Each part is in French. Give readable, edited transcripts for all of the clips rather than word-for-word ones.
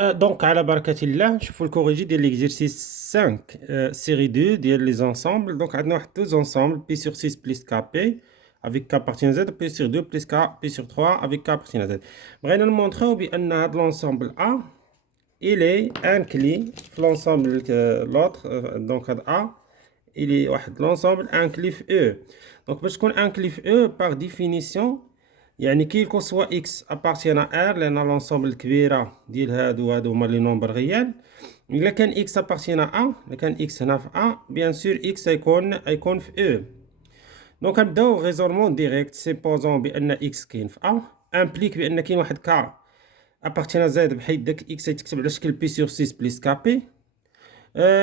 Donc, à la barakatillah, نشوفوا الكوريجي ديال l'exercice 5 série 2 ديال les ensembles. Donc, عندنا واحد deux ensembles p sur 6 plus kp avec k appartient à z, p sur 2 plus k, p sur 3 avec k appartient à z. بغينا نمونطريو بأن هذا l'ensemble A il est inclus في l'ensemble l'autre. Donc, هذا A il est واحد l'ensemble inclus في E. Donc, باش تكون inclus في E par définition يعني كي يكون سوا اكس ابارتيان ار لان لونسومبل الكبيره ديال هادو هما لي نومبر ريال. الا كان اكس ابارتيان ا، الا كان اكس هنا في ا بيان سور اكس يكون في او. دونك نبداو ريزولمون ديريكت سيبوزون بان اكس كاين في ا امبليك بان كاين واحد كا ابارتيان زد بحيث داك اكس يتكتب على شكل بي سور 6 بليس كا بي.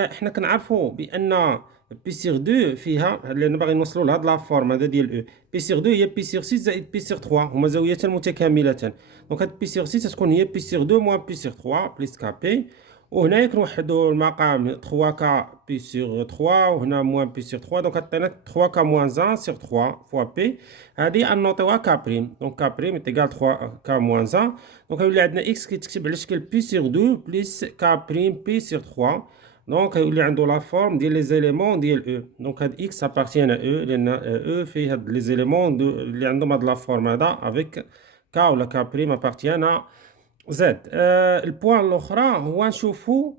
حنا كنعرفوا بان بي سيغ 2 فيها لان باغي نوصلوا لهاد لا فورم هذا ديال او. بي سيغ 2 هي بي سيغ 6 زائد بي سيغ 3 هما زاويتان متكاملتان. دونك هاد بي سيغ 6 تكون هي بي سيغ 2 موان بي سيغ 3 بليس كا بي. وهنايا كنوحدوا المقام 3 كا بي سيغ 3 وهنا موان بي سيغ 3. دونك عطينا 3 كا موان 1 سيغ 3 فوا بي. هادي انوطيوها كا بريم. دونك كا بريم ايكال 3 كا موان 1. دونك يولي عندنا اكس كيتكتب على شكل بي سيغ 2 بليس كا بريم بي سيغ 3. دونك يولي عنده لا فورم ديال لي زيليمون ديال او. دونك هاد اكس ابارتيان ا او لان او فيه هاد لي زيليمون اللي عندهم هاد لا فورم هذا افيك كا ولا كا بريم ابارتيان ا زد. البوان الاخرى هو نشوفو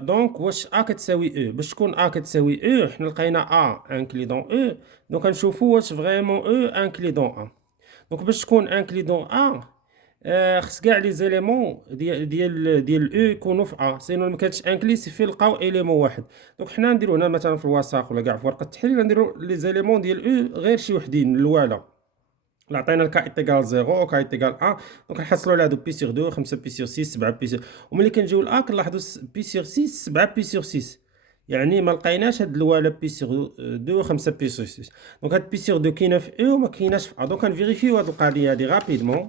دونك واش ا كتساوي او. باش تكون ا كتساوي او حنا لقينا ا انكلي دون او. دونك نشوفو واش فريمون او انكلي دون ا. دونك باش تكون انكلي دون ا خص كاع لي زيليمون ديال او يكونوا في ا، سينو ما كانتش انكلي سيفي نلقاو اليمون واحد. دونك حنا نديرو هنا مثلا في الوثائق ولا كاع في ورقه التحليل نديرو لي زيليمون ديال او غير شي وحدين الاولى. لا عطينا الكا ايتيكال 0 كا ايتيكال 1. دونك نحصلوا على هادو بي سيغ 2 5 بي سيغ 6 7 بي سيغ. وملي كنجيو لا كنلاحظوا بي سيغ 6 7 بي سيغ 6 يعني ما لقيناش هاد الاولى بي سيغ 2 5 بي سيغ 6. دونك هاد بي سيغ 2 كاينه في او وما كايناش في ا. دونك كنفيريفيو هاد القضيه هادي رابيدمون.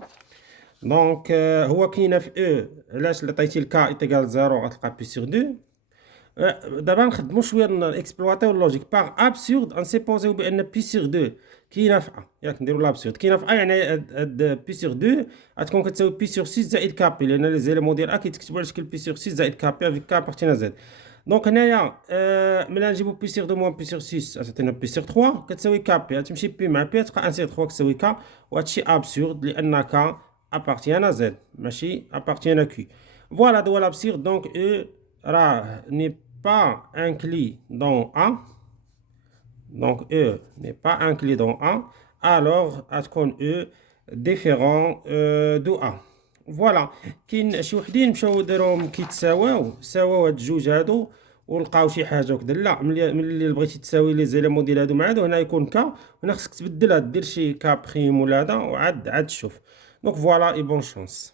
دونك هو كاينه في او علاش عطيتي الكا ايتيكال 0 غتلقى بي سيغ 2. دابا نخدمو شويه نكسبلواتيو اللوجيك باغ ابسورد نسيبوزيو بان بي سيغ 2 كاينه في ا. ياك نديرو لابسورد كاينه في ا يعني هاد بي سيغ 2 غتكون كتساوي بي سيغ 6 زائد كا بي لان لي زيليمون ديال ا كيتكتبوا على شكل بي سيغ 6 زائد كا بي افيك كا بارتينا زد. دونك هنايا ملي نجيبو بي سيغ 2 موان بي سيغ 6 غتعطينا بي سيغ 3 كتساوي كا بي. غتمشي بي مع بي تلقى ان سيغ 3 كتساوي كا. وهادشي ابسورد لان كا appartient à Z ماشي appartient à Q. Voilà de l'absurde. Donc E n'est pas inclus dans A. Donc E n'est pas inclus dans A. Alors تكون E différent de A. فوالا كاين شي وحدين مشاو داروهم كيتساواو ساواو هاد الجوج هادو ولقاو شي حاجه وكذا. لا ملي بغيتي تساوي لي زيليمون ديال هادو مع هادو هنا يكون كا هنا خصك تبدلها دير شي كا بريم ولا هذا وعاد شوف. دونك فوالا اي بون شانس.